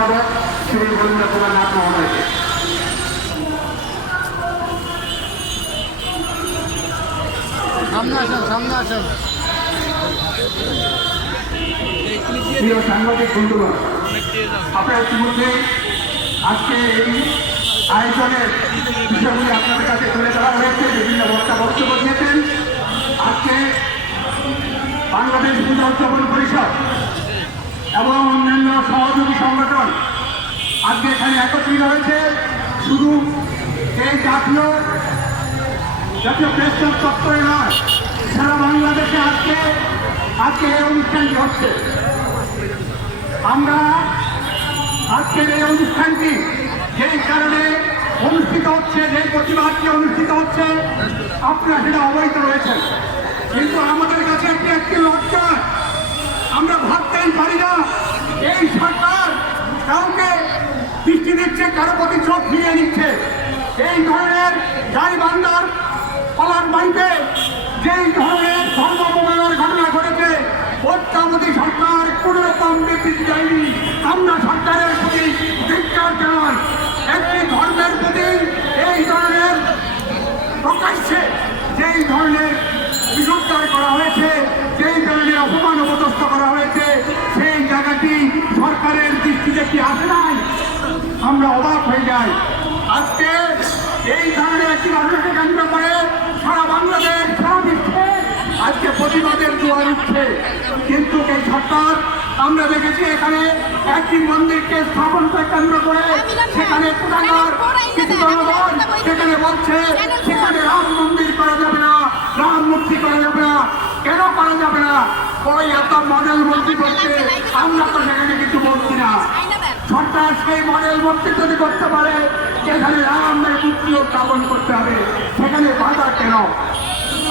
সম্পাদক শ্রী রবীন্দ্র কুমার নাথ মহোদয়কে। সামনে আসেন। প্রিয় সাংবাদিক বন্ধুগণ, আপনার ইতিমধ্যে আজকে এই আয়োজনের বিষয়গুলি আপনাদের কাছে তুলে ধরা হয়েছে, বিভিন্ন বক্তা বক্তব্য দিয়েছেন। আজকে বাংলাদেশ পূজা উদযাপন পরিষদ এবং অন্যান্য সহযোগী সংগঠন আজকে এখানে একত্রিত হয়েছে। শুধু এই জাতীয় প্রেস ক্লাব চত্বরে নয়, সারা বাংলাদেশে আজকে এই অনুষ্ঠানটি হচ্ছে। আমরা আজকের এই অনুষ্ঠানটি যেই কারণে অনুষ্ঠিত হচ্ছে, যে প্রতিবাদটি অনুষ্ঠিত হচ্ছে, আপনারা সেটা অবহিত রয়েছেন। কিন্তু আমাদের কাছে একটি লজ্জা, আমরা ভাবতেই পারি না এই সরকার কাউকে দৃষ্টি দিচ্ছে, কারো প্রতি চোখ ফিরিয়ে নিচ্ছে। এই ধরনের গাইবান্ধার পালার বাড়িতে যেই ধরনের ধর্মপ্রমাণের ঘটনা ঘটেছে, অত্যাবধি সরকার কোন রকম বিবৃতি দেয়নি। আমরা সরকারের প্রতি ধিক্কার জানাই। একটি ধর্মের প্রতি এই ধরনের প্রকাশ্যে যেই ধরনের বিসর্জন করা হয়েছে, যেই ধরনের অপমান অপদস্থ করা হয়েছে, সেই জায়গাটি সরকারের দৃষ্টিতে কি আসে নাই? আমরা অবাক হয়ে যাই। আজকে এই ধরনের একটি ঘটনাকে কেন্দ্র করে সারা বাংলাদেশ, সারা বিশ্বে আজকে প্রতিবাদের জোয়ার উঠছে। কিন্তু এই সরকার, আমরা দেখেছি এখানে একটি মন্দিরকে স্থাপনকে কেন্দ্র করে সেখানে কোথাকার কিছু জনগণ সেখানে বলছে সেখানে রাম মন্দির করা যাবে না, রাম মূর্তি করা যাবে না। কেন করা যাবে না? ওই এত মডেল মূর্তি করছে, আমরা তো সেখানে কিছু বলছি না। সরকার সেই মডেল মূর্তি যদি করতে পারে, সেখানে রামের মূর্তিও স্থাপন করতে হবে, সেখানে বাধা কেন?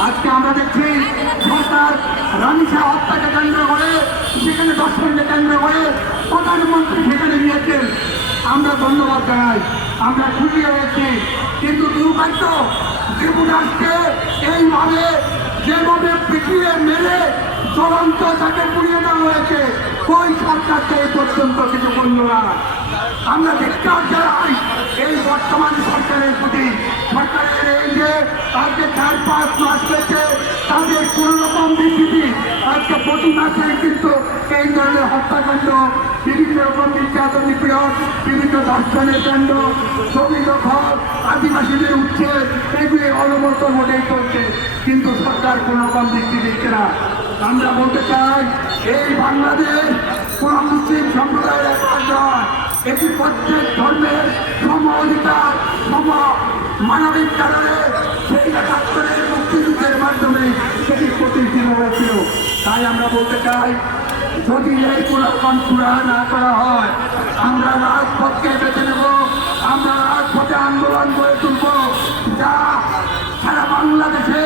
আজকে আমরা দেখছি সরকার রানিসা হত্যাকে কেন্দ্র করে সেখানে দর্শনকে কেন্দ্র করে প্রধানমন্ত্রী সেখানে নিয়েছেন। আমরা ধন্যবাদ জানাই, আমরা খুশি হয়েছি। কিন্তু দুর্ভাগ্য, ত্রিপুরাকে এইভাবে যেভাবে পিটিয়ে মেরে চূড়ান্ত তাকে পুড়িয়ে দেওয়া হয়েছে, ওই সরকারকে এই পর্যন্ত কিছু করল না। আমরা ধিক্কার জানাই এই বর্তমান সরকারের প্রতি। সরকারের এই যে আজকে 4-5 মাস পেয়েছে, তাদের কোন রকম বিবৃতি আজকে প্রতি মাসে কিন্তু এই ধরনের হত্যাকাণ্ড, বিভিন্ন রকম নির্যাতন নিপীড়ন, বিভিন্ন ধর্ষণের কাণ্ড, জমি দখল, আদিবাসীদের উচ্ছেদ, এগুলি অনবরত মোটেই চলছে। কিন্তু সরকার কোন রকম দৃষ্টি দিচ্ছে না। আমরা বলতে চাই, এই বাংলাদেশ কোন মুসলিম সম্প্রদায়ের একটা নয়, এটি প্রত্যেক ধর্মের সম অধিকার, সম মানবিক কারণে সেই ৭৭-এর মুক্তিযুদ্ধের মাধ্যমে সেটি প্রতিষ্ঠিত হয়েছিল। তাই আমরা বলতে চাই, যদি এই কোন রকম পুরা না করা হয়, আমরা রাজপথকে বেছে নেব, আমরা রাজপথে আন্দোলন গড়ে তুলব, যা সারা বাংলাদেশে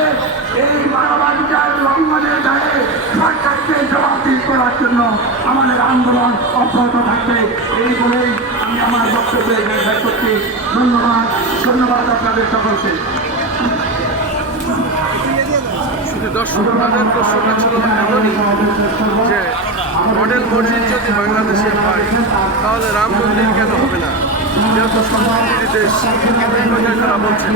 এই মানবাধিকার লঙ্ঘনের দায়ে সরকারকে জবাবদিহি করার জন্য আমাদের আন্দোলন অব্যাহত থাকবে। এই বলেই আমি আমার বক্তব্যে শেষ করছি। ধন্যবাদ আপনাদের সকলকে। দর্শক, তাদের প্রশ্নটা ছিল এমনই যে মডেল মসজিদ যদি বাংলাদেশে হয়, তাহলে রাম মন্দির কেন হবে না? যেহেতু সংস্কৃতির দেশ, এই কথাই তারা বলছেন।